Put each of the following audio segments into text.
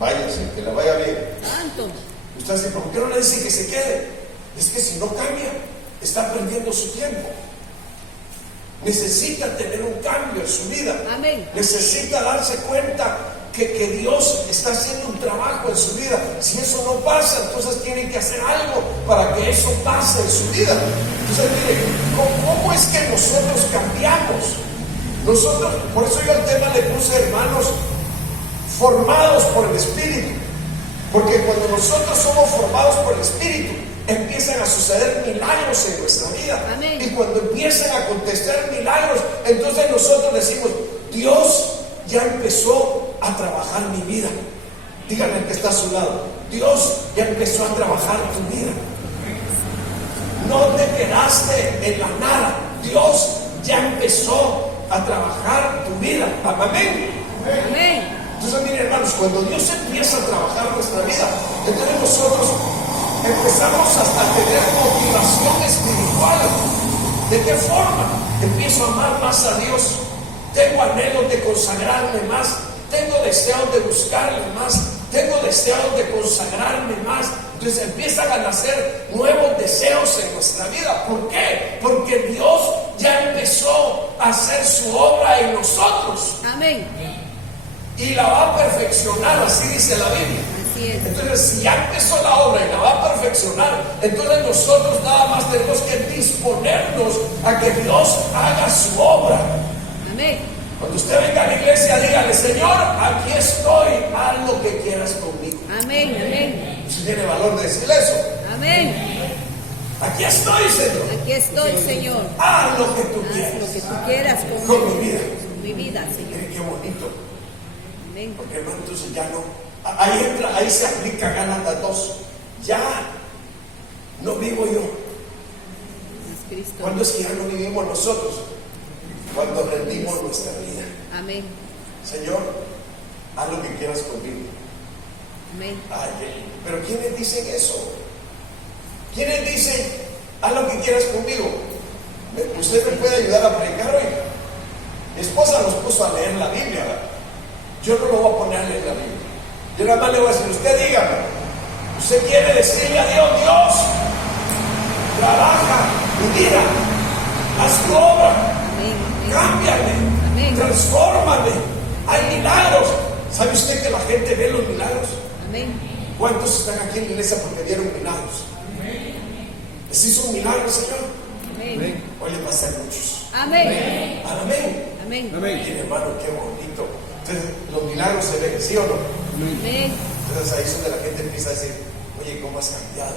váyase, que le vaya bien. Santo. Usted dice, ¿por qué no le dice que se quede? Es que si no cambia, está perdiendo su tiempo. Necesita tener un cambio en su vida. Amén. Necesita darse cuenta que Dios está haciendo un trabajo en su vida. Si eso no pasa, entonces tiene que hacer algo para que eso pase en su vida. Entonces, mire, ¿cómo es que nosotros cambiamos? Nosotros, por eso yo al tema le puse, hermanos, formados por el Espíritu. Porque cuando nosotros somos formados por el Espíritu, empiezan a suceder milagros en nuestra vida. Amén. Y cuando empiezan a acontecer milagros, entonces nosotros decimos, Dios ya empezó a trabajar mi vida. Díganle al que está a su lado, Dios ya empezó a trabajar tu vida. No te quedaste en la nada. Dios ya empezó a trabajar tu vida. Amén. Amén. Entonces, miren, hermanos, cuando Dios empieza a trabajar nuestra vida, entonces nosotros empezamos hasta a tener motivación espiritual. ¿De qué forma? Empiezo a amar más a Dios. Tengo anhelos de consagrarme más. Tengo deseos de buscarle más. Tengo deseos de consagrarme más. Entonces empiezan a nacer nuevos deseos en nuestra vida. ¿Por qué? Porque Dios ya empezó a hacer su obra en nosotros. Amén. Y la va a perfeccionar, así dice la Biblia. Así es. Entonces, si ya empezó la obra y la va a perfeccionar, entonces nosotros nada más tenemos que disponernos a que Dios haga su obra. Amén. Cuando usted venga a la iglesia, dígale, Señor, aquí estoy, haz lo que quieras conmigo. Amén. Amén. ¿Usted tiene valor de decirle eso? Amén. Aquí estoy, Señor. Aquí estoy, Señor. Haz lo que tú Haz quieras. lo que tú quieras Con mi vida. Con mi vida, Señor. Mire qué bonito. Amén. Porque hermano, entonces ya no. Ahí se aplica Gálatas 2. Ya no vivo yo. Es Cristo. ¿Cuándo es que ya no vivimos nosotros? Cuando rendimos nuestra vida. Amén. Señor, haz lo que quieras conmigo. Amén. Ay, pero ¿quiénes dicen eso? ¿Quiénes dicen, haz lo que quieras conmigo? ¿Usted me puede ayudar a predicar hoy? Mi esposa nos puso a leer la Biblia, ¿verdad? Yo no lo voy a poner a leer la Biblia. Yo nada más le voy a decir, usted dígame, usted quiere decirle a Dios, Dios, trabaja mi vida, haz tu obra, Amén. cámbiame, Amén. transfórmame, hay milagros. ¿Sabe usted que la gente ve los milagros? Amén. ¿Cuántos están aquí en la iglesia porque vieron milagros? ¿Les hizo un milagro, Señor? Amén. Hoy le pasa a muchos. Amén. Amén. Amén. Mire, hermano, qué bonito. Entonces, los milagros se ven, ¿sí o no? Amén. Entonces ahí es donde la gente empieza a decir, oye, ¿cómo has cambiado?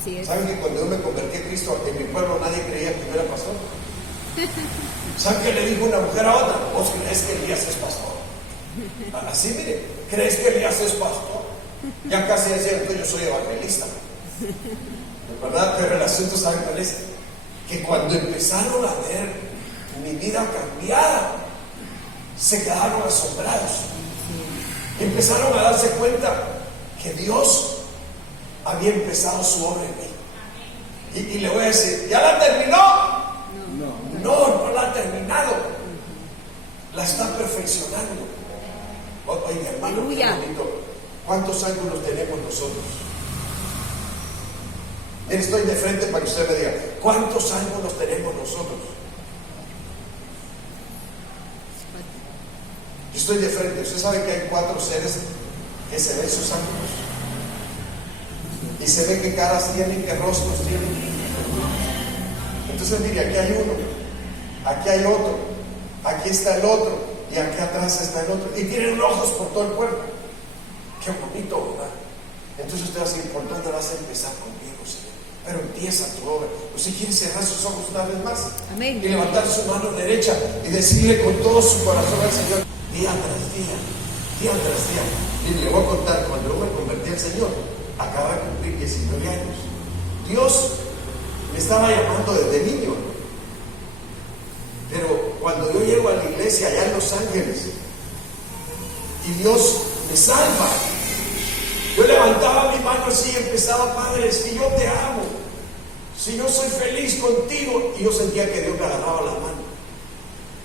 Así es. ¿Saben que cuando yo me convertí a Cristo, en mi pueblo nadie creía que yo era pastor? ¿Saben qué le dijo una mujer a otra? ¿Vos crees que Elías es pastor? Así, mire, ¿crees que Elías es pastor? Ya casi decía, entonces yo soy evangelista. ¿De verdad qué relación tú sabes con eso? Que cuando empezaron a ver mi vida cambiada, se quedaron asombrados. Empezaron a darse cuenta que Dios había empezado su obra en mí. Y le voy a decir, ¿ya la terminó? No la ha terminado. La está perfeccionando. Oye, hermano, qué bonito. ¿Cuántos ángulos tenemos nosotros? Mire, estoy de frente para que usted me diga, ¿cuántos ángulos tenemos nosotros? Yo estoy de frente. Usted sabe que hay 4 seres que se ven sus ángulos. Y se ve qué caras tienen, qué rostros tienen. Entonces, mire, aquí hay uno, aquí hay otro, aquí está el otro, y aquí atrás está el otro. Y tienen ojos por todo el cuerpo. Qué bonito, ¿verdad? Entonces usted va a decir, ¿por dónde vas a empezar conmigo, Señor? Pero empieza tu obra. Usted quiere cerrar sus ojos una vez más. Amén. Y levantar su mano derecha y decirle con todo su corazón al Señor, día tras día, día tras día. Y le voy a contar, cuando yo me convertí al Señor, acaba de cumplir 19 años. Dios me estaba llamando desde niño. Pero cuando yo llego a la iglesia allá en Los Ángeles y Dios me salva, yo levantaba mi mano así y empezaba, Padre, es que yo te amo, si yo soy feliz contigo. Y yo sentía que Dios me agarraba la mano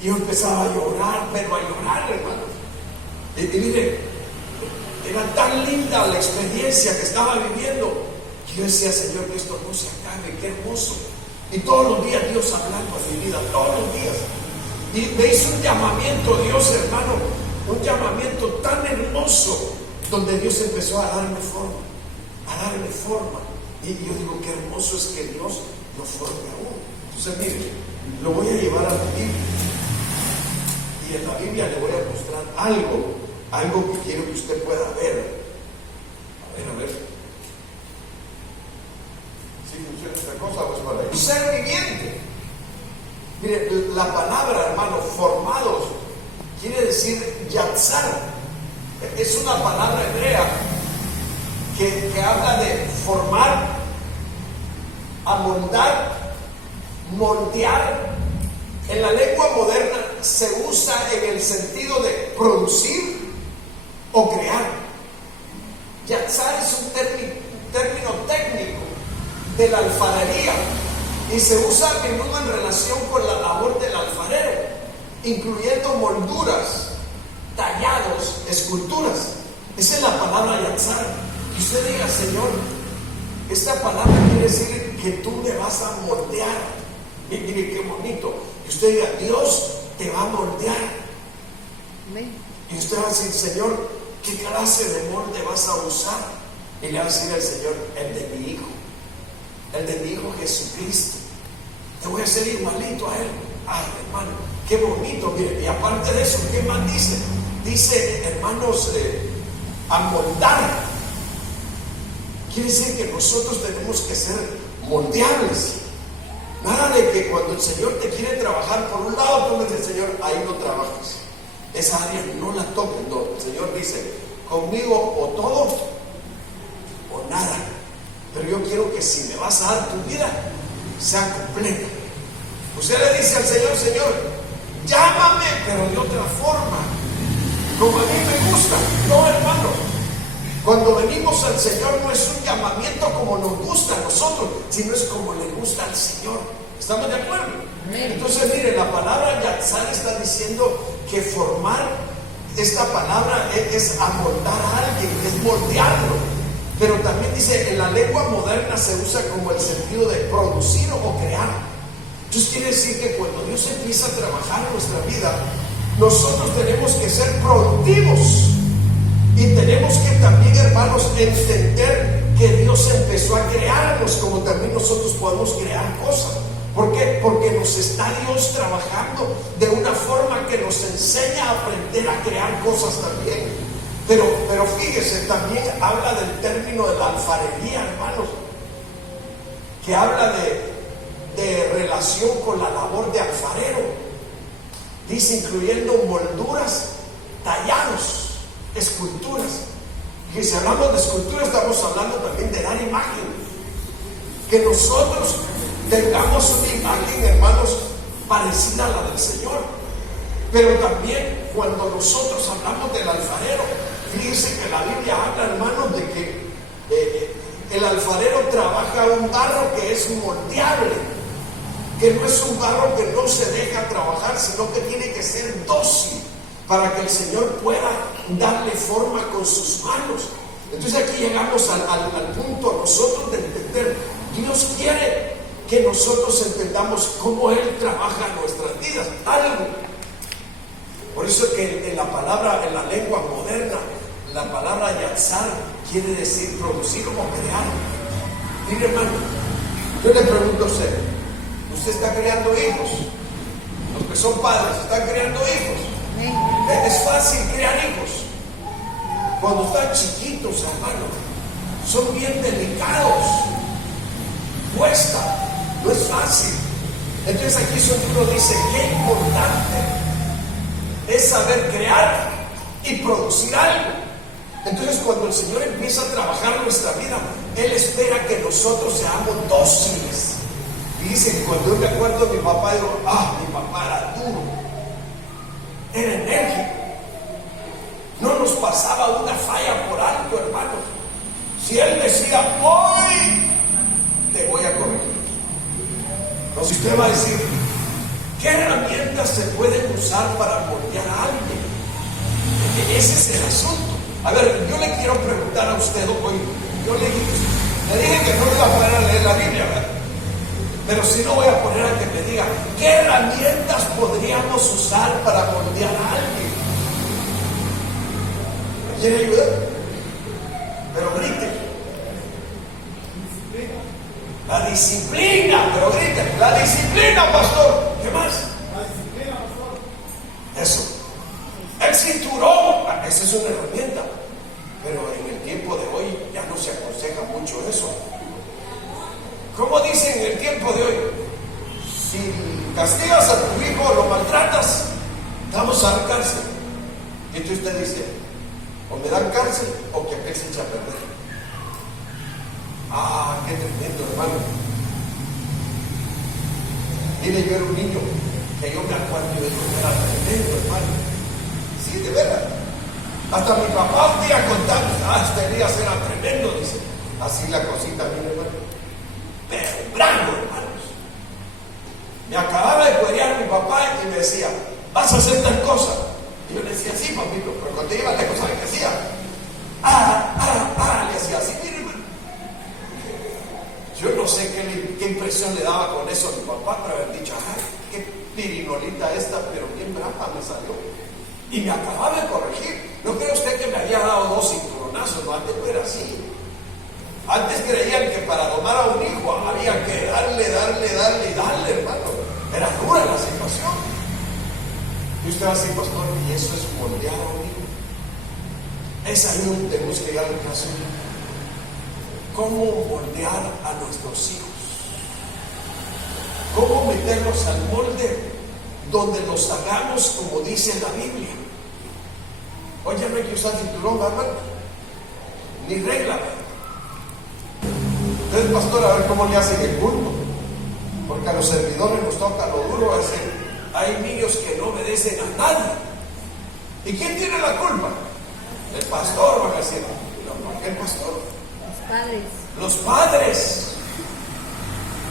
y yo empezaba a llorar, pero a llorar, hermano. Y mire, Era tan linda la experiencia que estaba viviendo. Yo decía, Señor, que esto no se acabe, qué hermoso. Y todos los días Dios hablando en mi vida, todos los días. Y me hizo un llamamiento Dios, hermano, un llamamiento tan hermoso, donde Dios empezó a darme forma, Y yo digo, qué hermoso es que Dios lo forme aún. Entonces, mire, lo voy a llevar a la Biblia. Y en la Biblia le voy a mostrar algo que quiero que usted pueda ver. A ver. ¿Sí funciona esta cosa o es para ahí? Un ser viviente. Mire, la palabra, hermano, formados, quiere decir yatzar. Es una palabra hebrea que habla de formar, amoldar, moldear. En la lengua moderna se usa en el sentido de producir o crear. Yatzar es un término técnico de la alfarería y se usa a menudo en relación con la labor del alfarero, incluyendo molduras, tallados, esculturas. Esa es la palabra yatzar. Y usted diga, Señor, esta palabra quiere decir que tú me vas a moldear. Y mire qué bonito. Y usted diga, Dios te va a moldear. Amén. Y usted va a decir, Señor, ¿qué clase de molde vas a usar? Y le va a decir al Señor, el de mi Hijo Jesucristo. Te voy a hacer igualito a Él. Ay, hermano, qué bonito. Mire, y aparte de eso, ¿qué más dice? Dice, hermanos, amoldar. Quiere decir que nosotros tenemos que ser moldeables. Nada de que cuando el Señor te quiere trabajar por un lado, tú le dices, Señor, ahí no trabajes. Esa área no la toques. No, el Señor dice, conmigo o todo o nada. Pero yo quiero que si me vas a dar tu vida, sea completa. Usted le dice al Señor, Señor, llámame, pero de otra forma, como a mí me gusta. No, hermano, cuando venimos al Señor no es un llamamiento como nos gusta a nosotros, sino es como le gusta al Señor. ¿Estamos de acuerdo? Entonces, mire, la palabra yatzar está diciendo que formar, esta palabra es amoldar a alguien, es moldearlo. Pero también dice, en la lengua moderna se usa como el sentido de producir o crear. Entonces quiere decir que cuando Dios empieza a trabajar en nuestra vida, nosotros tenemos que ser productivos. Y tenemos que también, hermanos, entender que Dios empezó a crearnos como también nosotros podemos crear cosas. ¿Por qué? Porque nos está Dios trabajando de una forma que nos enseña a aprender a crear cosas también. Pero fíjese, también habla del término de la alfarería, hermanos, que habla de relación con la labor de alfarero. Dice, incluyendo molduras, tallados, esculturas. Y si hablamos de escultura, estamos hablando también de dar imagen. Que nosotros tengamos una imagen, hermanos, parecida a la del Señor. Pero también cuando nosotros hablamos del alfarero, fíjense que la Biblia habla, hermanos, de que el alfarero trabaja un barro que es moldeable, que no es un barro que no se deja trabajar, sino que tiene que ser dócil para que el Señor pueda darle forma con sus manos. Entonces aquí llegamos al punto nosotros de entender, Dios quiere que nosotros entendamos cómo Él trabaja en nuestras vidas, algo. Por eso que en la palabra, en la lengua moderna, la palabra yatzar quiere decir producir o crear. Mire, hermano, yo le pregunto a usted está creando hijos? Los que son padres están creando hijos. Es fácil crear hijos. Cuando están chiquitos, hermano, son bien delicados. Cuesta, no es fácil. Entonces aquí su libro dice, qué importante es saber crear y producir algo. Entonces cuando el Señor empieza a trabajar nuestra vida, Él espera que nosotros seamos dóciles. Y dice que cuando yo me acuerdo de mi papá, digo, mi papá era duro, era enérgico, no nos pasaba una falla por alto, hermano. Si Él decía, hoy te voy a corregir. Entonces usted va a decir, ¿qué herramientas se pueden usar para moldear a alguien? Porque ese es el asunto. A ver, yo le quiero preguntar a usted hoy. Yo le dije que no me iba a poner a leer la Biblia, ¿verdad? Pero sí lo voy a poner a que me diga qué herramientas podríamos usar para moldear a alguien. ¿Me quiere ayudar? Pero grite. La disciplina, pero grite. La disciplina, pastor. ¿Qué más? La disciplina, pastor. Eso. El cinturón, esa es una herramienta, pero en el tiempo de hoy ya no se aconseja mucho eso. ¿Cómo dicen en el tiempo de hoy? Si castigas a tu hijo o lo maltratas, vamos a la cárcel. Y entonces usted dice, o me dan cárcel o que aquel se echa a perder. Ah, qué tremendo, hermano. Mire, yo era un niño que yo me acuerdo de que era tremendo, hermano. Sí, de verdad. Hasta mi papá un día contando, este Elías era tremendo, dice. Así la cosita, mire, hermano. Pero bravo, hermanos. Me acababa de cuerear mi papá y me decía, vas a hacer tal cosa. Y yo le decía, sí, papito, pero cuando iba lejos, ¿sabe qué hacía? Le hacía así, mire, hermano. Yo no sé qué impresión le daba con eso a mi papá, pero haber dicho, ay, qué pirinolita esta, pero bien brava me salió. Y me acababa de corregir. ¿No cree usted que me había dado 2 cinturonazos? No, antes no era así. Antes creían que para domar a un hijo había que darle, hermano. Era dura la situación. Y usted va a decir, pastor, y eso es moldear a un hijo. Es ahí donde tenemos que llegar al caso. ¿Cómo moldear a nuestros hijos? ¿Cómo meterlos al molde donde los hagamos como dice la Biblia? Oye, no hay que usar cinturón, hermano, ni regla. Entonces, pastor, a ver cómo le hacen el culto, porque a los servidores nos toca lo duro. Es decir, hay niños que no obedecen a nadie. ¿Y quién tiene la culpa? El pastor, van a decir. ¿Por qué el pastor? Los padres. Los padres.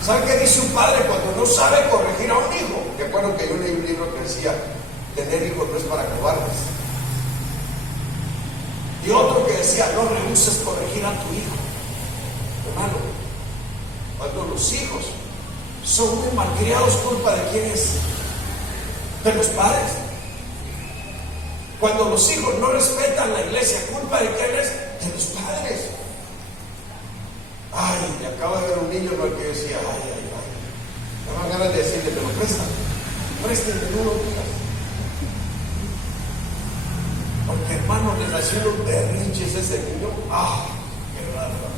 ¿Sabe qué dice un padre cuando no sabe corregir a un hijo? Recuerdo que yo leí un libro que decía, tener hijos no es para cobardes. Y otro que decía, no rehuses corregir a tu hijo. Hermano, cuando los hijos son muy malcriados, ¿culpa de quién es? De los padres. Cuando los hijos no respetan la iglesia, ¿culpa de quién es? De los padres. Ay, me acabo de ver un niño con el que yo decía, ay. Me van ganas de decirle, pero préstenme unos días. Porque hermano, le nació unos berrinches ese niño. Qué raro.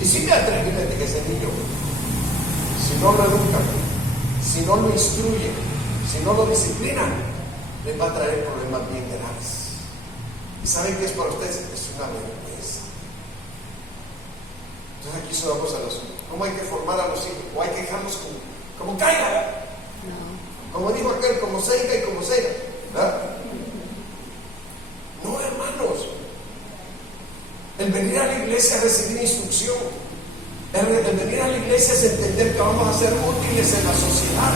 Y si me atreví a que ese niño, si no lo educan, si no lo instruyen, si no lo disciplinan, les va a traer problemas bien graves. ¿Y saben qué es para ustedes? Es una vergüenza. Entonces aquí solo vamos a los hijos. ¿Cómo hay que formar a los hijos? O hay que dejarlos como caiga. No. Como dijo aquel, como caiga y como caiga. ¿Verdad? No, hermanos. El venir a la iglesia es recibir instrucción. El venir a la iglesia es entender que vamos a ser útiles en la sociedad.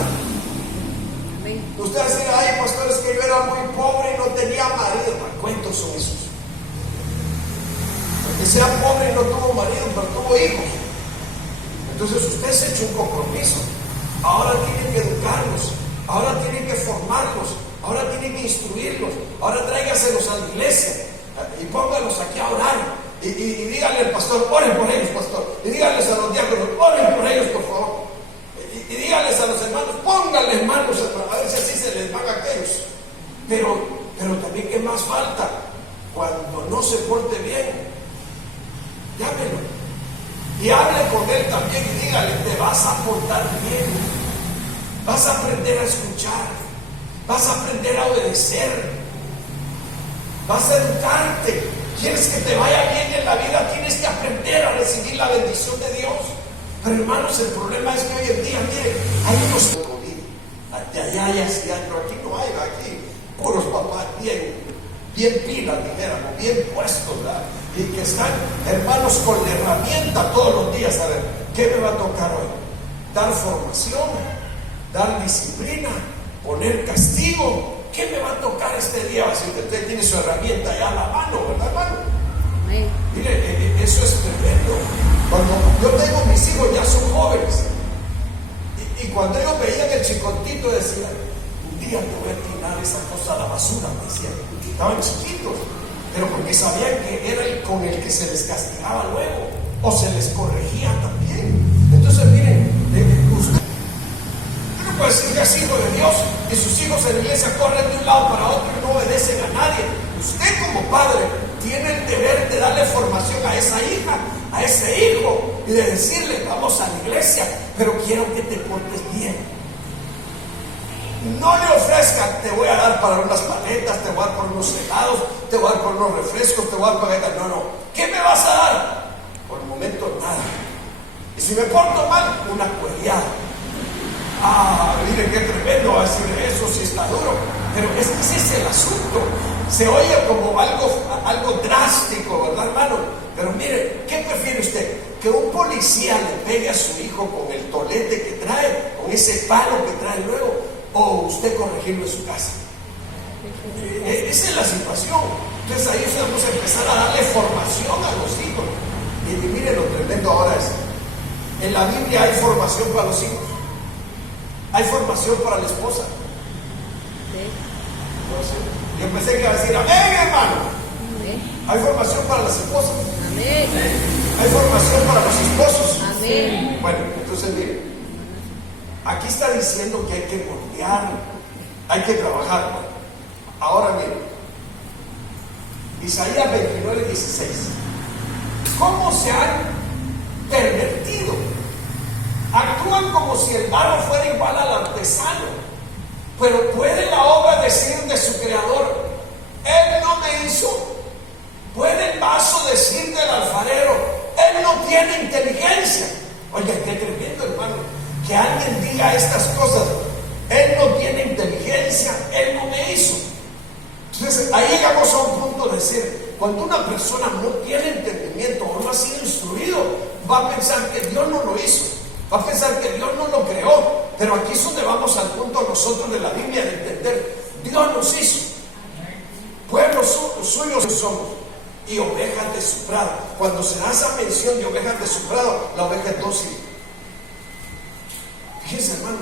Amén. Usted decía, ay, pastor, es que yo era muy pobre y no tenía marido. ¿Cuántos son esos? Que sea pobre y no tuvo marido, pero tuvo hijos. Entonces usted se echó un compromiso. Ahora tiene que educarlos, ahora tiene que formarlos, ahora tiene que instruirlos, ahora tráigaselos a la iglesia y póngalos aquí a orar. Y díganle al pastor, oren por ellos, pastor. Y díganles a los diáconos, oren por ellos, por favor. Y díganles a los hermanos, pónganles manos a ver si así se les van a aquellos. Pero también, ¿qué más falta? Cuando no se porte bien, llámelo y hable con él también y dígale, te vas a portar bien, vas a aprender a escuchar, vas a aprender a obedecer, vas a educarte. ¿Quieres que te vaya bien en la vida? Tienes que aprender a recibir la bendición de Dios. Pero hermanos, el problema es que hoy en día, mire, hay unos COVID, de allá y hacia pero aquí no hay, aquí puros papás bien pilas, dijéramos, bien puestos, ¿verdad? Y que están, hermanos, con la herramienta todos los días. A ver, ¿qué me va a tocar hoy? Dar formación, dar disciplina, poner castigo. ¿Qué me va a tocar este día? Si usted tiene su herramienta ya a la mano, ¿verdad, hermano? Amén. Mire, eso es tremendo. Cuando yo tengo mis hijos, ya son jóvenes. Y cuando ellos veían el chicontito, decían: un día te voy a tirar esa cosa a la basura, me decían. Estaban chiquitos, pero porque sabían que era el con el que se les castigaba luego, o se les corregía también. Entonces, miren, usted no puede decir que es hijo de Dios y sus hijos en la iglesia corren de un lado para otro y no obedecen a nadie. Usted, como padre, tiene el deber de darle formación a esa hija, a ese hijo, y de decirle: vamos a la iglesia, pero quiero que te portes bien. No le ofrezca: te voy a dar para unas paletas, te voy a dar por unos helados, te voy a dar por unos refrescos, te voy a dar para... No. ¿Qué me vas a dar? Por el momento nada. Y si me porto mal, una cuerdeada. Miren qué tremendo va a decir eso, si está duro. Pero ese es el asunto. Se oye como algo drástico, ¿verdad, hermano? Pero mire, ¿qué prefiere usted? ¿Que un policía le pegue a su hijo con el tolete que trae, con ese palo que trae luego, o usted corregirlo en su casa? Esa es la situación. Entonces ahí vamos a empezar a darle formación a los hijos. Y mire lo tremendo ahora es: en la Biblia hay formación para los hijos, hay formación para la esposa. Yo pensé que iba a decir amén, hermano. Hay formación para las esposas. Amén. Hay formación para los esposos. Amén. Bueno, entonces mire, aquí está diciendo que hay que moldear, hay que trabajar. Ahora mire, Isaías 29:16. ¿Cómo se han pervertido? Actúan como si el barro fuera igual al artesano. Pero ¿puede la obra decir de su creador: él no me hizo? ¿Puede el vaso decir del alfarero: él no tiene inteligencia? Oiga, qué tremendo, hermano, que alguien diga estas cosas: él no tiene inteligencia, él no me hizo. Entonces ahí llegamos a un punto de decir: cuando una persona no tiene entendimiento o no ha sido instruido, va a pensar que Dios no lo hizo, va a pensar que Dios no lo creó. Pero aquí es donde vamos al punto nosotros de la Biblia de entender: Dios nos hizo, pueblos suyos somos, y ovejas de su prado. Cuando se da esa mención de ovejas de su prado, la oveja es dócil. Fíjense, hermano,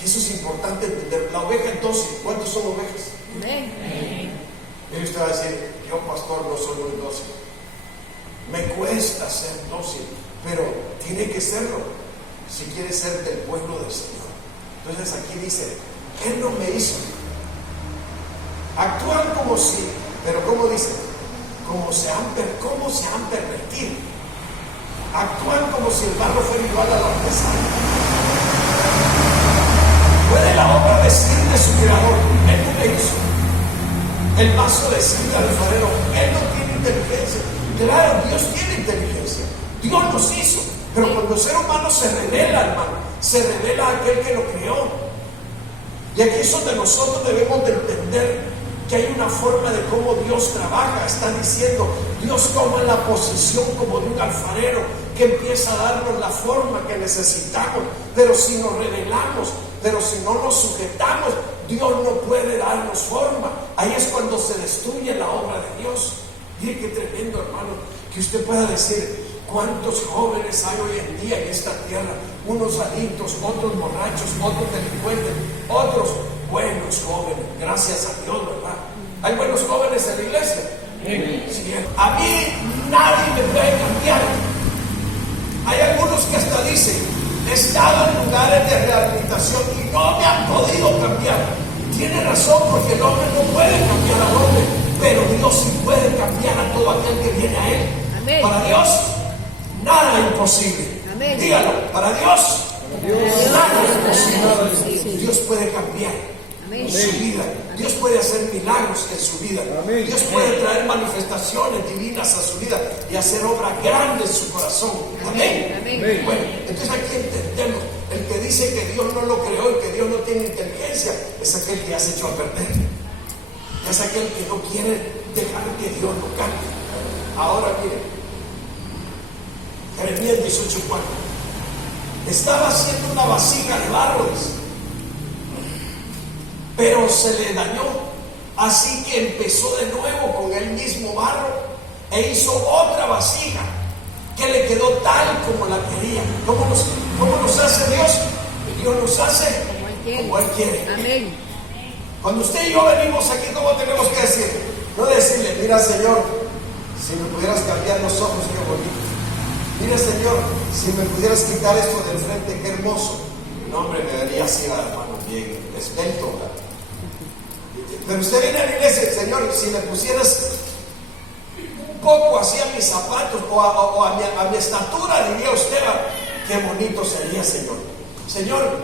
que eso es importante entender. La oveja es dócil. ¿Cuántos son ovejas? Amén. Y usted va a decir: yo, pastor, no soy muy dócil, me cuesta ser dócil. Pero tiene que serlo si quiere ser del pueblo del Señor. Entonces aquí dice: él no me hizo. Actúan como si, pero ¿cómo dice? ¿Cómo se han pervertido? Actúan como si el barro fuera igual al artesano. ¿Puede la obra decir de su creador: él no me hizo? El vaso decir al alfarero: él no tiene inteligencia. Claro, Dios tiene inteligencia, Dios nos hizo. Pero cuando el ser humano se revela, hermano, se revela a aquel que lo creó. Y aquí es donde nosotros debemos de entender que hay una forma de cómo Dios trabaja. Está diciendo: Dios toma la posición como de un alfarero que empieza a darnos la forma que necesitamos. Pero si nos revelamos, pero si no nos sujetamos, Dios no puede darnos forma. Ahí es cuando se destruye la obra de Dios. Mire qué tremendo, hermano, que usted pueda decir: ¿cuántos jóvenes hay hoy en día en esta tierra? Unos adictos, otros borrachos, otros delincuentes, otros buenos jóvenes. Gracias a Dios, ¿verdad? ¿Hay buenos jóvenes en la iglesia? Sí. A mí nadie me puede cambiar. Hay algunos que hasta dicen: he estado en lugares de rehabilitación y no me han podido cambiar. Tiene razón, porque el hombre no puede cambiar al hombre, pero Dios sí puede cambiar a todo aquel que viene a él. Amén. Para Dios nada es imposible. Amén. Dígalo: para Dios nada es imposible. Sí. Dios puede cambiar Amén. su vida. Dios puede hacer milagros en su vida. Amén. Dios puede traer manifestaciones divinas a su vida y hacer obra grande en su corazón. Amén. Amén. Bueno, entonces aquí entendemos: el que dice que Dios no lo creó y que Dios no tiene inteligencia, es aquel que ya se echó a perder. Es aquel que no quiere dejar que Dios lo cambie. Ahora miren, Jeremías 18:4. Estaba haciendo una vasija de barro, pero se le dañó, así que empezó de nuevo con el mismo barro e hizo otra vasija que le quedó tal como la quería. ¿Cómo nos hace Dios? Dios nos hace como Él quiere. Amén. Cuando usted y yo venimos aquí, ¿cómo tenemos que decir? No decirle, mira Señor, si me pudieras cambiar los ojos, qué bonito. Mira Señor, si me pudieras quitar esto del frente, qué hermoso. No, hombre, me vería así, hermano, bien esbelto, ¿verdad? Pero usted viene a la iglesia, Señor, si me pusieras un poco así a mis zapatos o a mi estatura, diría usted, qué bonito sería, Señor. Señor,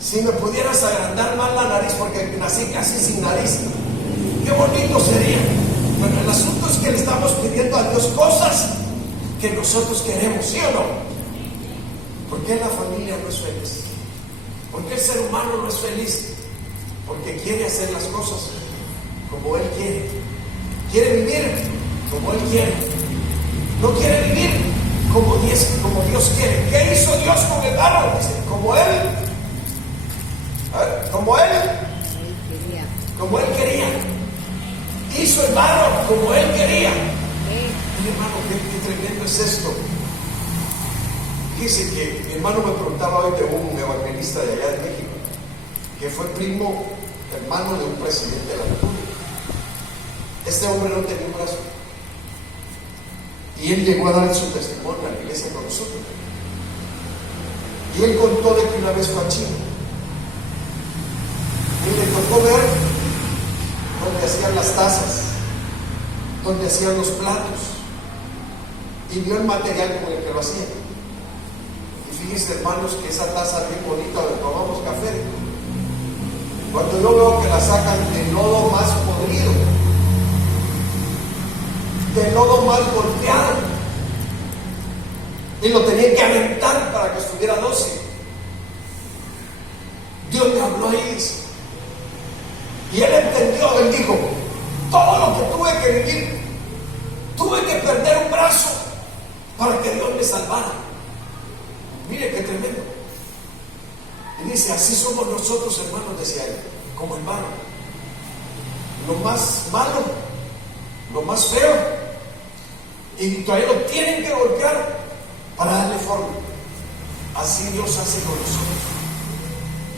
si me pudieras agrandar más la nariz, porque nací casi sin nariz, qué bonito sería. Pero el asunto es que le estamos pidiendo a Dios cosas que nosotros queremos, ¿sí o no? ¿Por qué la familia no es feliz? ¿Por qué el ser humano no es feliz? Porque quiere hacer las cosas como Él quiere. Quiere vivir como Él quiere. No quiere vivir como Dios quiere. ¿Qué hizo Dios con el barro? Dice, como Él. Como Él quería. Hizo el barro como Él quería. Mi hermano, qué tremendo es esto. Dice que mi hermano me preguntaba hoy de un evangelista de allá de México, que fue primo hermano de un presidente de la República. Este hombre no tenía un brazo. Y él llegó a dar su testimonio a la iglesia con nosotros. Y él contó de que una vez fue a China. Y le tocó ver donde hacían las tazas, donde hacían los platos. Y vio el material con el que lo hacían. Y fíjense, hermanos, que esa taza bien bonita donde tomamos café, cuando yo veo que la sacan de lodo más podrido, de lodo más golpeado, y lo tenían que aventar para que estuviera dócil. Dios me habló ahí, dice, y él entendió. Él dijo, todo lo que tuve que vivir, tuve que perder un brazo para que Dios me salvara. Mire qué tremendo. Y dice, así somos nosotros, hermanos, decía él, como el barro. Lo más malo, lo más feo, y todavía lo tienen que golpear para darle forma. Así Dios hace con nosotros.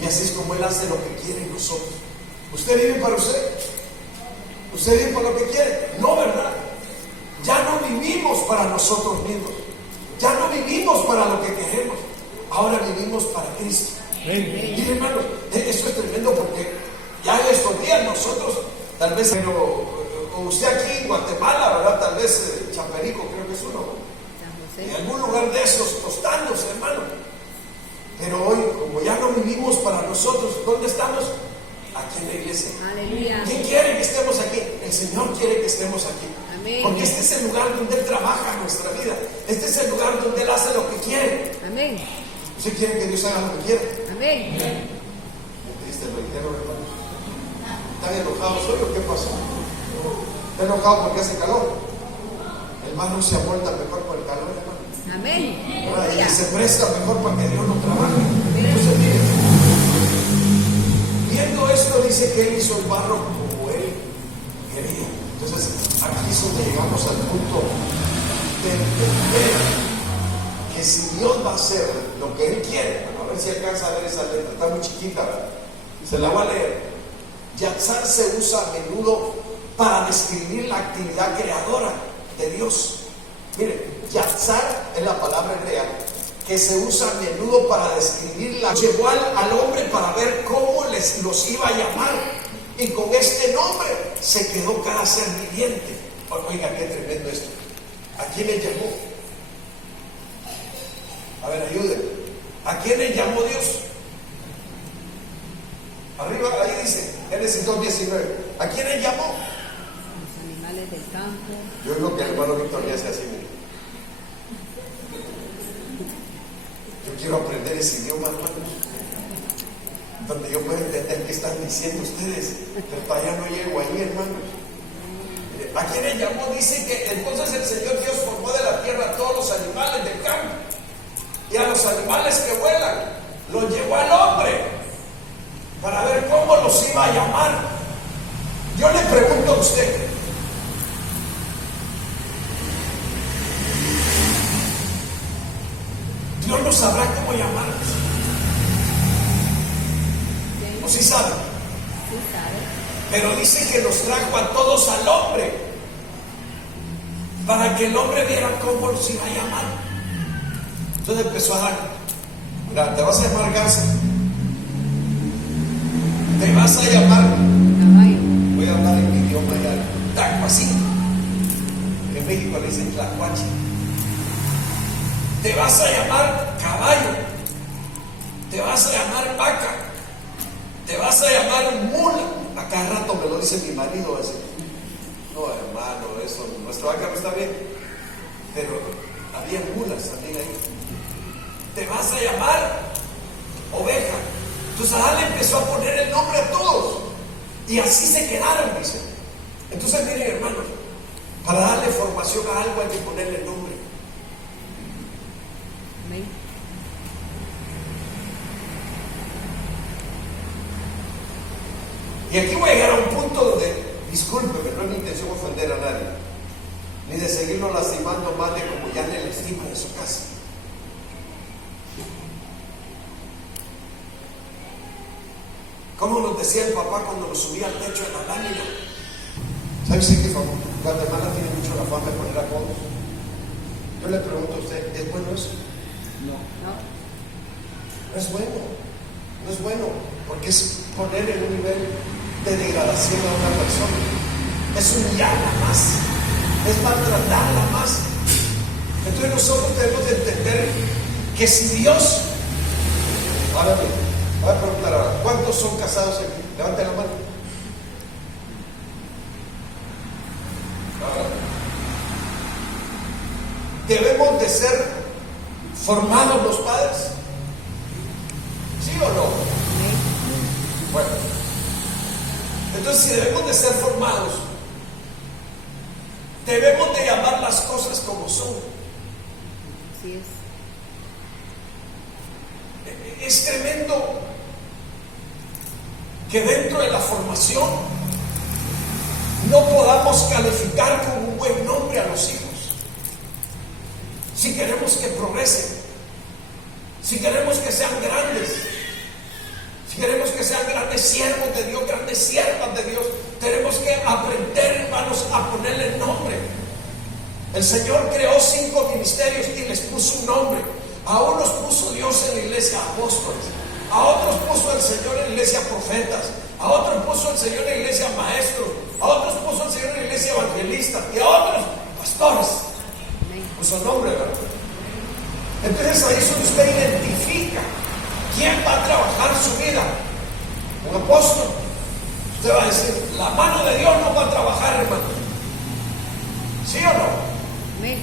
Y así es como Él hace lo que quiere en nosotros. ¿Usted vive para usted? ¿Usted vive para lo que quiere? No, ¿verdad? Ya no vivimos para nosotros mismos. Ya no vivimos para lo que queremos. Ahora vivimos para Cristo. Y hermanos, esto es tremendo, porque ya en estos días nosotros, tal vez, o usted aquí en Guatemala, ¿verdad? Tal vez Chaperico, creo que es uno, en algún lugar de esos tostados, hermano. Pero hoy, como ya no vivimos para nosotros, ¿dónde estamos? Aquí en la iglesia. Aleluya. ¿Quién quiere que estemos aquí? El Señor quiere que estemos aquí. Amén. Porque este es el lugar donde Él trabaja nuestra vida. Este es el lugar donde Él hace lo que quiere. Amén. ¿Usted quiere que Dios haga lo que quiere? Amén. ¿Viste el reitero, hermano? ¿Están enojados hoy o qué pasó? ¿Está enojado porque hace calor? El barro se amolda mejor por el calor, hermano. Amén. Y se presta mejor para que Dios no trabaje. Entonces, mire, viendo esto, dice que Él hizo el barro como Él quería. Entonces, aquí es donde llegamos al punto de entender que si Dios va a hacer lo que Él quiere, a ver si alcanza a ver esa letra, está muy chiquita, ¿verdad? Se la va a leer. Yatzar se usa a menudo para describir la actividad creadora de Dios. Mire, Yatzar es la palabra hebrea que se usa a menudo para describir la. Llevó al hombre para ver cómo los iba a llamar, y con este nombre se quedó cada ser viviente. Oiga, qué tremendo esto. ¿A quién le llamó? A ver, ayúdenme. ¿A quién le llamó Dios? Arriba, ahí dice, Génesis 2:19. ¿A quién le llamó? Los animales del campo. Yo es lo que el hermano Víctor le hace así. Yo quiero aprender ese idioma, hermanos, donde yo pueda entender qué están diciendo ustedes, pero todavía no llego ahí, hermanos. ¿A quién le llamó? Dice que entonces el Señor Dios formó de la tierra a todos los animales del campo, y a los animales que vuelan los llevó al hombre para ver cómo los iba a llamar. Yo le pregunto a usted, no sabrá cómo llamarnos. Sí, ¿O sí sabe? sí sabe. Pero dice que nos trajo a todos al hombre, para que el hombre viera cómo nos iba a llamar. Entonces empezó a dar, mira, te vas a llamar Garza, te vas a llamar, Caballo. voy a hablar en mi idioma ya, Tacuacito, que en México le dicen Tlacuache. Te vas a llamar caballo, te vas a llamar vaca, te vas a llamar mula. A cada rato me lo dice mi marido ese. No, hermano, eso, nuestro vaca no está bien, pero había mulas también ahí. Te vas a llamar oveja. Entonces Adán le empezó a poner el nombre a todos, y así se quedaron, dice. Entonces miren, hermanos, para darle formación a algo hay que ponerle nombre. Amén. Y aquí voy a llegar a un punto donde, discúlpeme, no es mi intención ofender a nadie, ni de seguirlo lastimando más de como ya le lastima en su casa. Como nos decía el papá cuando nos subía al techo de la lámina. ¿Sabe usted que Guatemala tiene mucho la fama de poner apodos? Yo le pregunto a usted, ¿es bueno eso? No. No es bueno, no es bueno, porque es poner en un nivel de degradación a una persona, es humillarla más, es maltratarla más. Entonces nosotros debemos de entender que si Dios, ahora bien, voy a preguntar ahora, ¿cuántos son casados aquí? Levanten la mano. Ahora, ¿debemos de ser formados los padres? ¿Sí o no? Bueno, entonces si debemos de ser formados, debemos de llamar las cosas como son. Así es. Es tremendo que dentro de la formación no podamos calificar con un buen nombre a los hijos. Si queremos que progresen, si queremos que sean grandes, si queremos que sean grandes siervos de Dios, grandes siervas de Dios, tenemos que aprender, hermanos, a ponerle nombre. El Señor creó 5 ministerios y les puso un nombre. A unos puso Dios en la iglesia apóstoles, a otros puso el Señor en la iglesia profetas, a otros puso el Señor en la iglesia maestros, a otros puso el Señor en la iglesia evangelistas y a otros pastores. Puso nombre, ¿verdad? Entonces ahí es donde usted identifica quién va a trabajar su vida. Un apóstol, usted va a decir, la mano de Dios no va a trabajar, hermano. ¿Sí o no?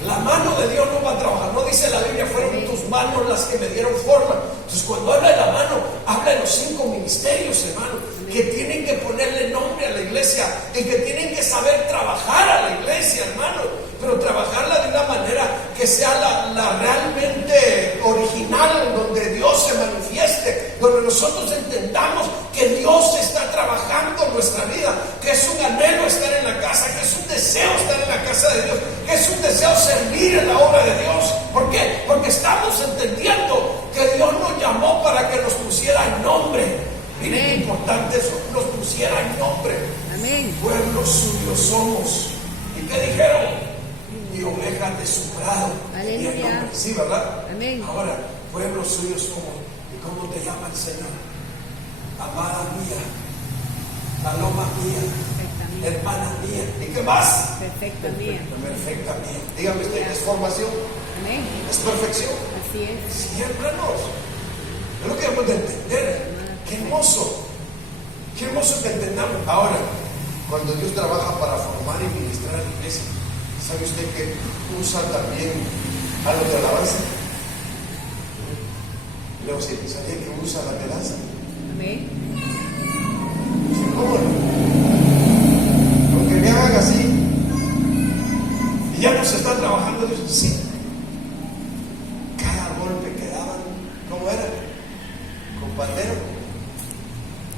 La mano de Dios no va a trabajar. No dice la Biblia, fueron tus manos las que me dieron forma. Entonces cuando habla de la mano, habla de los 5 ministerios, hermano, que tienen que ponerle nombre a la iglesia y que tienen que saber trabajar a la iglesia, hermano, pero trabajarla de una manera que sea la realmente original, donde Dios se manifieste, donde nosotros entendamos que Dios está trabajando en nuestra vida, que es un anhelo estar en la casa, que es un deseo estar en la casa de Dios, que es un deseo servir en la obra de Dios. ¿Por qué? Porque estamos entendiendo que Dios nos llamó para que nos pusiera el nombre. Miren qué importante eso, nos pusiera el nombre. Amén. Pueblo suyo somos. ¿Y qué dijeron? Y ovejas de su prado. Aleluya. Y el nombre, sí, ¿verdad? Amén. Ahora, pueblo suyo somos. ¿Y cómo te llama el Señor? Amada mía, paloma mía, Perfecta hermana mía. ¿Y qué más? Perfecta mía. Perfecta mía. Dígame usted, ¿es formación? Amén. ¿Es perfección? Así es. Sí, hermanos. Es lo que debemos de entender. Qué hermoso. Qué hermoso que entendamos. Ahora, cuando Dios trabaja para formar y ministrar a la iglesia, ¿sabe usted que usa también a los de alabanza? Y luego, ¿sabía que usa la telanza? Amén. ¿Cómo no? Aunque me hagan así y ya nos está trabajando Dios, sí. Cada golpe que daban, ¿cómo era? Con pandero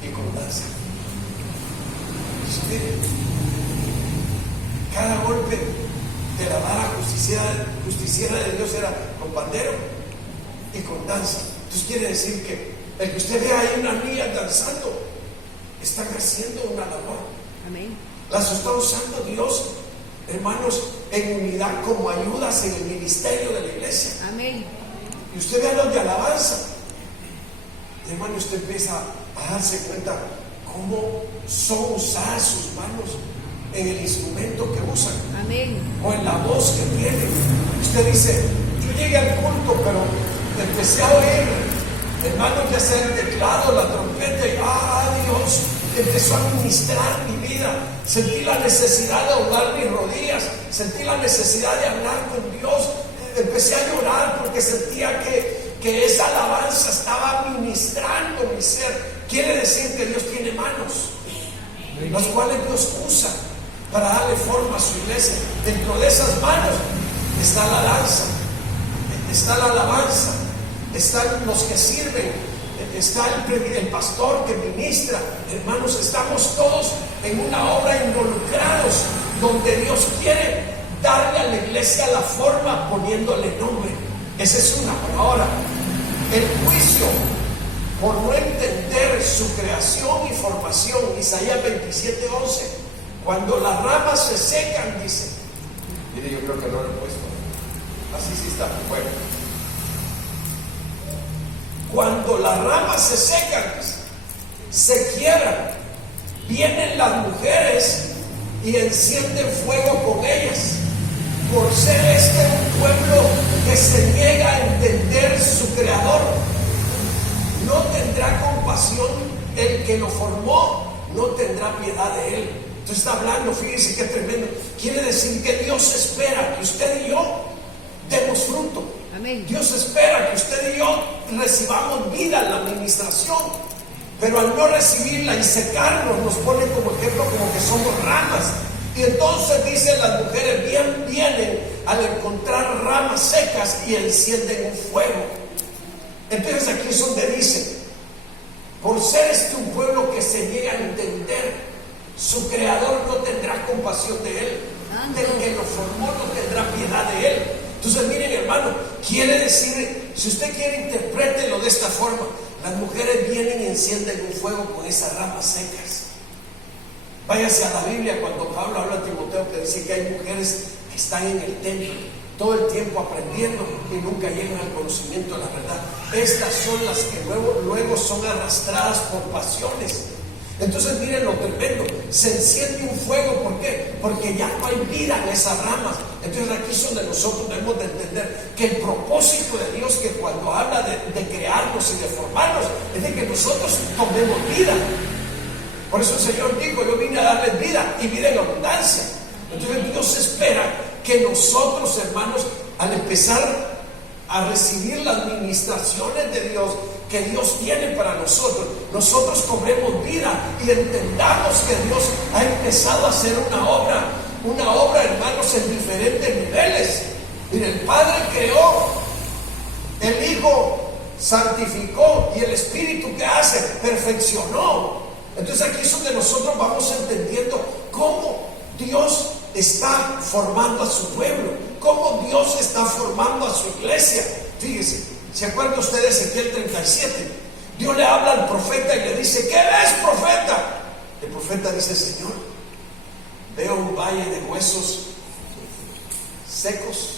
y con danza. Entonces, mire, cada golpe de la vara justiciera de Dios era con pandero y con danza. Entonces quiere decir que el que usted vea ahí una niña danzando, están haciendo una labor. Amén. Las está usando Dios, hermanos, en unidad como ayudas en el ministerio de la iglesia. Amén. Y usted vea los de alabanza, hermano, usted empieza a darse cuenta cómo son usadas sus manos en el instrumento que usan. Amén. O en la voz que tienen. Usted dice, yo llegué al culto, pero empecé a oír, hermano, ya sea el teclado, la trompeta, y Dios empezó a ministrar mi vida. Sentí la necesidad de doblar mis rodillas, sentí la necesidad de hablar con Dios. Empecé a llorar porque sentía que esa alabanza estaba ministrando mi ser. Quiere decir que Dios tiene manos, las cuales Dios usa para darle forma a su iglesia. Dentro de esas manos está la danza, está la alabanza, están los que sirven, está el pastor que ministra. Hermanos, estamos todos en una obra involucrados, donde Dios quiere darle a la iglesia la forma poniéndole nombre. Esa es una. Ahora, el juicio por no entender su creación y formación. Isaías 27:11. Cuando las ramas se secan, dice. Mire, yo creo que no lo he puesto. Así sí está. Bueno. Cuando las ramas se secan, se quiebran, vienen las mujeres y encienden fuego con ellas. Por ser este un pueblo que se niega a entender su creador, no tendrá compasión el que lo formó, no tendrá piedad de él. Entonces está hablando, fíjense qué tremendo. Quiere decir que Dios espera que usted y yo demos fruto. Amén. Dios espera que usted y yo recibamos vida en la administración, pero al no recibirla y secarnos, nos pone como ejemplo como que somos ramas. Y entonces dicen las mujeres, vienen al encontrar ramas secas y encienden un fuego. Entonces aquí es donde dice, por ser este un pueblo que se niega a entender, su creador no tendrá compasión de él, del que lo formó no tendrá piedad de él. Entonces miren, hermano, quiere decir, si usted quiere, interprételo de esta forma: las mujeres vienen y encienden un fuego con esas ramas secas. Váyase a la Biblia cuando Pablo habla a Timoteo, que dice que hay mujeres que están en el templo todo el tiempo aprendiendo y nunca llegan al conocimiento de la verdad. Estas son las que luego son arrastradas por pasiones. Entonces miren lo tremendo, se enciende un fuego. ¿Por qué? Porque ya no hay vida en esas ramas. Entonces aquí es donde nosotros debemos de entender que el propósito de Dios, que cuando habla de crearnos y de formarnos, es de que nosotros tomemos vida. Por eso el Señor dijo, yo vine a darles vida y vida en abundancia. Entonces Dios espera que nosotros, hermanos, al empezar a recibir las ministraciones de Dios que Dios tiene para nosotros, nosotros cobremos vida y entendamos que Dios ha empezado a hacer una obra, hermanos, en diferentes niveles. Mire, el Padre creó, el Hijo santificó y el Espíritu, ¿qué hace? Perfeccionó. Entonces aquí es donde nosotros vamos entendiendo cómo Dios está formando a su pueblo, cómo Dios está formando a su iglesia. Fíjese, ¿se acuerda usted de Ezequiel 37? Dios le habla al profeta y le dice, ¿qué ves, profeta? El profeta dice, Señor, veo un valle de huesos secos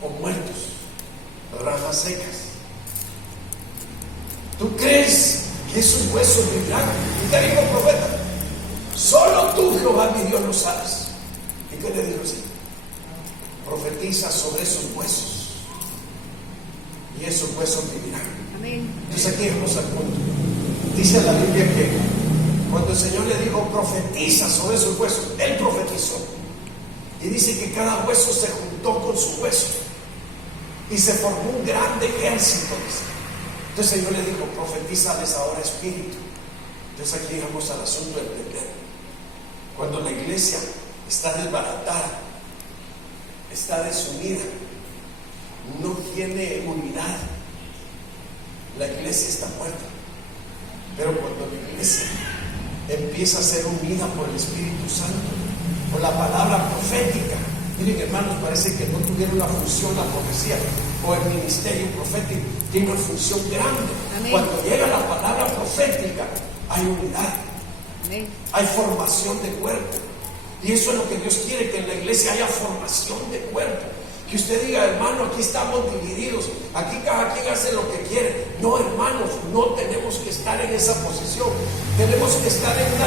o muertos, ramas secas. ¿Tú crees que esos huesos vivirán? ¿Y qué dijo el profeta? Solo tú, Jehová mi Dios, lo sabes. ¿Y qué le dijo el Señor? Profetiza sobre esos huesos y esos huesos vivirán. Amén. Entonces aquí llegamos al punto. Dice la Biblia que cuando el Señor le dijo profetiza sobre esos huesos, Él profetizó. Y dice que cada hueso se juntó con su hueso y se formó un grande ejército. Entonces el Señor le dijo, profetízales ahora espíritu. Entonces aquí llegamos al asunto del entender. Cuando la iglesia está desbaratada, está desunida, no tiene unidad, la iglesia está muerta. Pero cuando la iglesia empieza a ser unida por el Espíritu Santo, por la palabra profética, Miren, hermanos, parece que no tuvieron una función la profecía o el ministerio profético. Tiene una función grande. Amén. Cuando llega la palabra profética, hay unidad, Amén. hay formación de cuerpo. Y eso es lo que Dios quiere, que en la iglesia haya formación de cuerpo. Que usted diga, hermano, aquí estamos divididos, aquí cada quien hace lo que quiere. No, hermanos, no tenemos que estar en esa posición. Tenemos que estar en una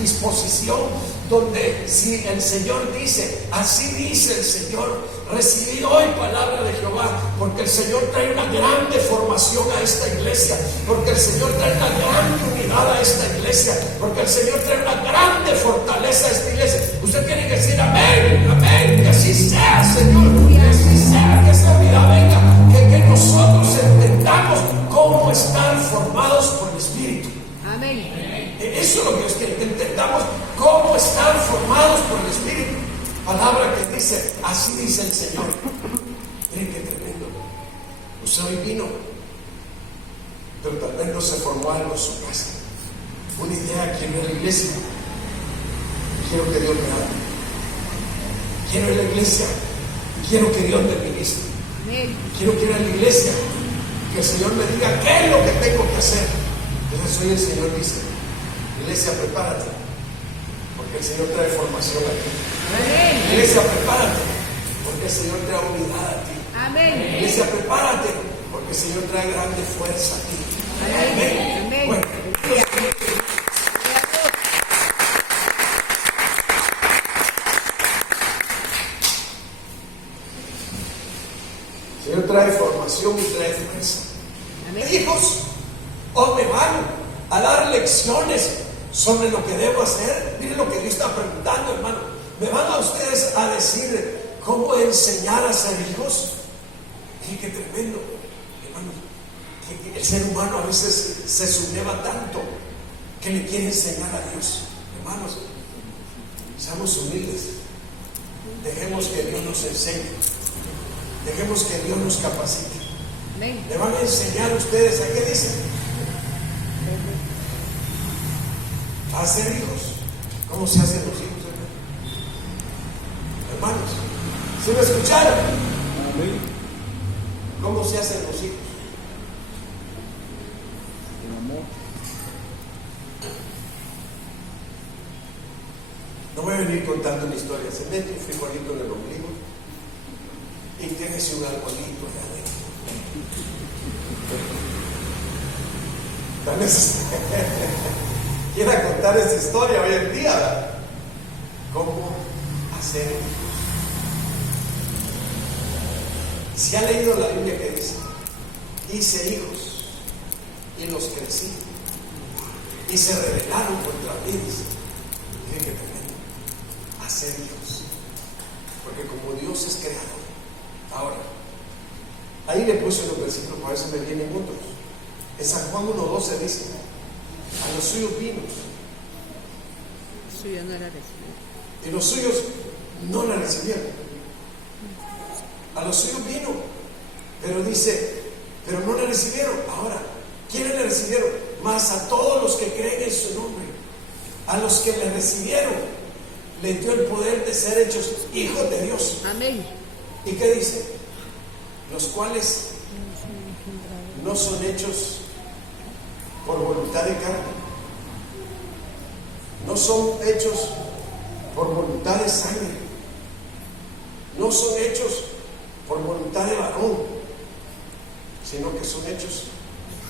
disposición donde si el Señor dice, así dice el Señor, recibid hoy palabra de Jehová, porque el Señor trae una grande formación a esta iglesia, porque el Señor trae una grande unidad a esta iglesia, porque el Señor trae una grande fortaleza a esta iglesia. Usted tiene que decir amén, amén, que así sea, Señor. Que así sea, que esa vida venga, que nosotros entendamos cómo estar formados por el Espíritu. Amén. Eso es lo que Dios quiere, que entendamos cómo estar formados por el Espíritu. Palabra que dice, así dice el Señor. Miren qué tremendo. Usted hoy vino, pero tal vez no se formó algo en su casa. Una idea, quiero ir a la iglesia. Quiero que Dios me hable. Quiero ir a la iglesia. Quiero que Dios me ministre. Amén. Quiero que ir a la iglesia, que el Señor me diga qué es lo que tengo que hacer. Entonces hoy el Señor dice, iglesia, prepárate, porque el Señor trae formación aquí. Amén. Iglesia, prepárate, porque el Señor trae unidad a ti. Amén. Iglesia, prepárate, porque el Señor trae grande fuerza a ti. Amén. Amén. Bueno, el Señor trae formación y trae fuerza. Amén. Hijos, o me van a dar lecciones sobre lo que debo hacer. Miren lo que Dios está preguntando, hermano. ¿Me van a ustedes a decir cómo enseñar a ser hijos? Miren qué tremendo, hermano. Que el ser humano a veces se subleva tanto que le quiere enseñar a Dios. Hermanos, seamos humildes. Dejemos que Dios nos enseñe. Dejemos que Dios nos capacite. Amén. Le van a enseñar a ustedes, ¿a qué dicen? A hacer hijos. ¿Cómo se hacen los hijos, hermanos? ¿Sí me escucharon? Amén. ¿Cómo se hacen los hijos? El amor. No voy a venir contando una historia. Se mete un frijolito en el ombligo y tienes un arbolito allá adentro. Tal vez quiera contar esa historia hoy en día, ¿verdad? ¿Cómo hacer hijos? Si ha leído la Biblia que dice, hice hijos y los crecí y se rebelaron contra mí, dice, miren qué tremendo, hacer hijos, porque como Dios es creador. Ahora, ahí le puse los versículos, por eso me vienen otros. En San Juan 1:12 dice, a los suyos vino, Suyo no era recibido. y los suyos no la recibieron. A los suyos vino, pero dice, pero no la recibieron. Ahora, ¿quiénes la recibieron? Más a todos los que creen en su nombre. A los que le recibieron, les dio el poder de ser hechos hijos de Dios. Amén. ¿Y qué dice? Los cuales no son hechos por voluntad de carne, no son hechos por voluntad de sangre, no son hechos por voluntad de varón, sino que son hechos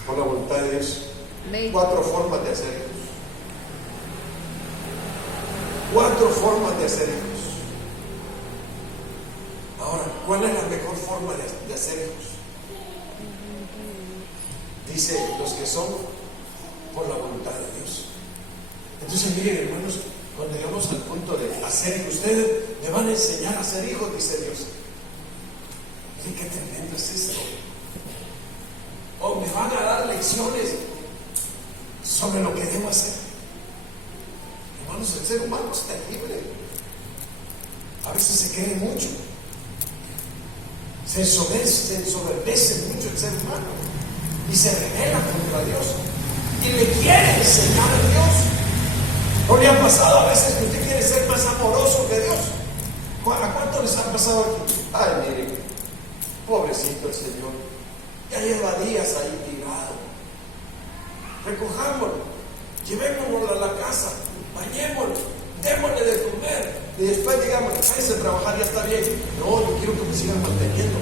por la voluntad de Dios. Amén. 4 formas de hacer hijos. 4 formas de hacer hijos. Ahora, ¿cuál es la mejor forma de hacer hijos? Dice, los que son por la voluntad de Dios. Entonces, miren, hermanos, cuando llegamos al punto de hacer hijos, ustedes me van a enseñar a ser hijos, dice Dios. Miren qué tremendo es esto. O me van a dar lecciones sobre lo que debo hacer. Hermanos, el ser humano es terrible. A veces se cree mucho. Se ensoberbece mucho el ser humano y se rebela contra Dios y le quiere enseñar a Dios. ¿No le ha pasado a veces que usted quiere ser más amoroso que Dios? ¿A cuánto les ha pasado aquí? Ay, miren, pobrecito el Señor, ya lleva días ahí tirado. Recojámoslo, llevémoslo a la casa, bañémoslo, démosle de comer y después digamos, váyase a trabajar, ya está bien. No, yo quiero que me sigan manteniendo.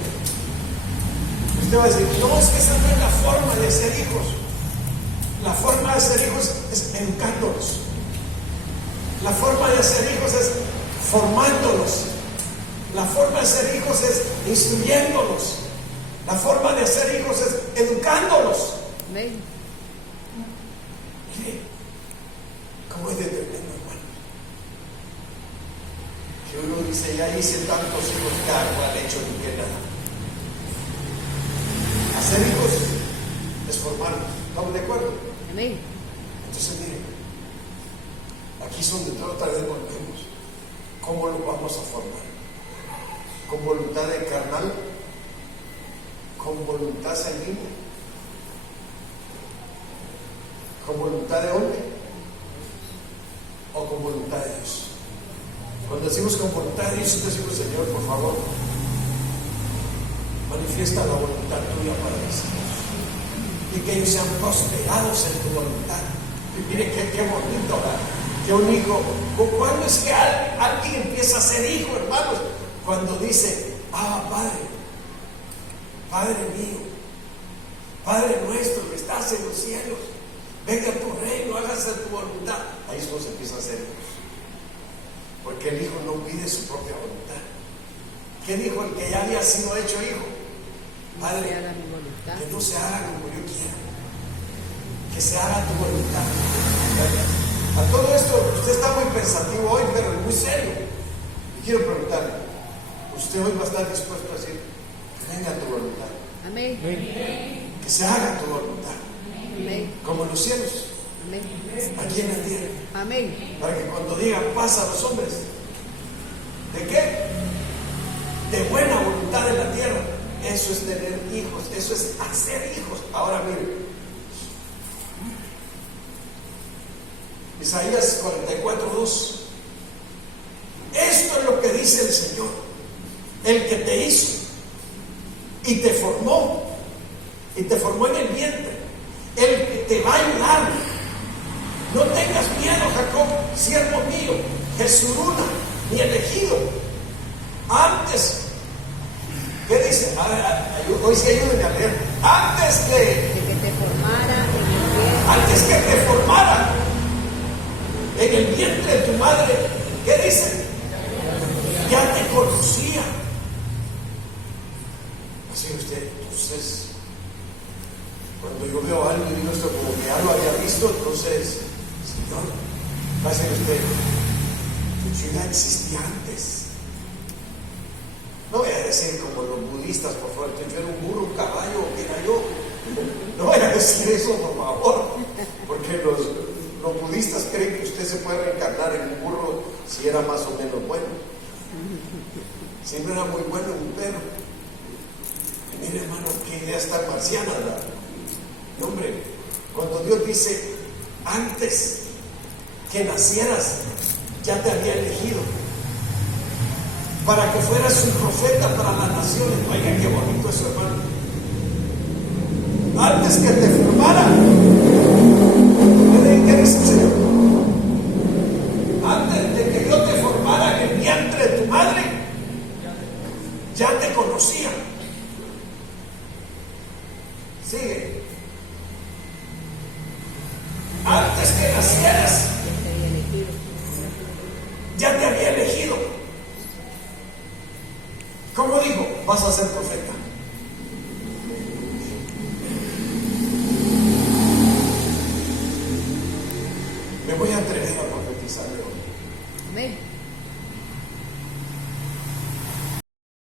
Usted va a decir, no, es que esa no es la forma de ser hijos. La forma de ser hijos es educándolos. La forma de ser hijos es formándolos. La forma de ser hijos es instruyéndolos. La forma de ser hijos es educándolos. Amén. Mire, ¿cómo es de tremendo, hermano? Que uno dice, ya hice tantos hijos, cada cual hecho ni que nada. Hacer hijos es formarlos. ¿Estamos de acuerdo? Amén. Entonces, mire, aquí es donde otra vez volvemos. ¿Cómo lo vamos a formar? ¿Con voluntad de carnal? ¿Con voluntad sanguínea? ¿Con voluntad de hombre? ¿O con voluntad de Dios? Cuando decimos con voluntad de Dios, decimos, Señor, por favor, manifiesta la voluntad tuya para mis hijos y que ellos sean prosperados en tu voluntad. Y mire qué bonito, ¿verdad? Que un hijo, ¿cuándo es que alguien empieza a ser hijo, hermanos? Cuando dice, Padre, Padre mío, Padre nuestro que estás en los cielos, venga tu reino, hágase tu voluntad. Ahí es cuando se empieza a ser hijos, porque el hijo no pide su propia voluntad. ¿Qué dijo el que ya había sido hecho hijo? Padre, que no se haga como yo quiera, que se haga tu voluntad. A todo esto, usted está muy pensativo hoy, pero es muy serio. Y quiero preguntarle, ¿usted hoy va a estar dispuesto a decir, que venga tu voluntad? Amén. Que se haga tu voluntad. Amén. Como en los cielos, Amén. aquí en la tierra. Amén. Para que cuando digan paz a los hombres, ¿de qué? De buena voluntad en la tierra. Eso es tener hijos, eso es hacer hijos. Ahora miren, Isaías 44:2. Esto es lo que dice el Señor, el que te hizo y te formó en el vientre, el que te va a ayudar. No tengas miedo, Jacob, siervo mío, Jesuruna, mi elegido. Antes, ¿qué dice? A ver, hoy sí ayúdenme a leer. Antes que te formara en el vientre. Antes que te formara en el vientre de tu madre, ¿qué dice? Ya te conocía. Así usted, entonces, cuando yo veo a alguien y digo esto como que ya lo había visto, entonces, Señor, va a ser usted, yo ya existía antes. No voy a decir como los budistas, por favor, que yo era un burro, un caballo, o que era yo. No voy a decir eso, por favor, porque los budistas creen que usted se puede reencarnar en un burro si era más o menos bueno. Si no era muy bueno en un perro. Y mire, hermano, qué idea tan marciana, ¿verdad? No, hombre, cuando Dios dice, antes que nacieras, ya te había elegido para que fueras un profeta para las naciones. Oiga, qué bonito eso, hermano. Antes que te formara, ¿qué dice el Señor? Antes de que yo te formara en el vientre de tu madre, ya te conocía. Sigue. Antes que nacieras, ya te había elegido. ¿Cómo dijo? Vas a ser profeta. Me voy a atrever a profetizarle hoy. Amén.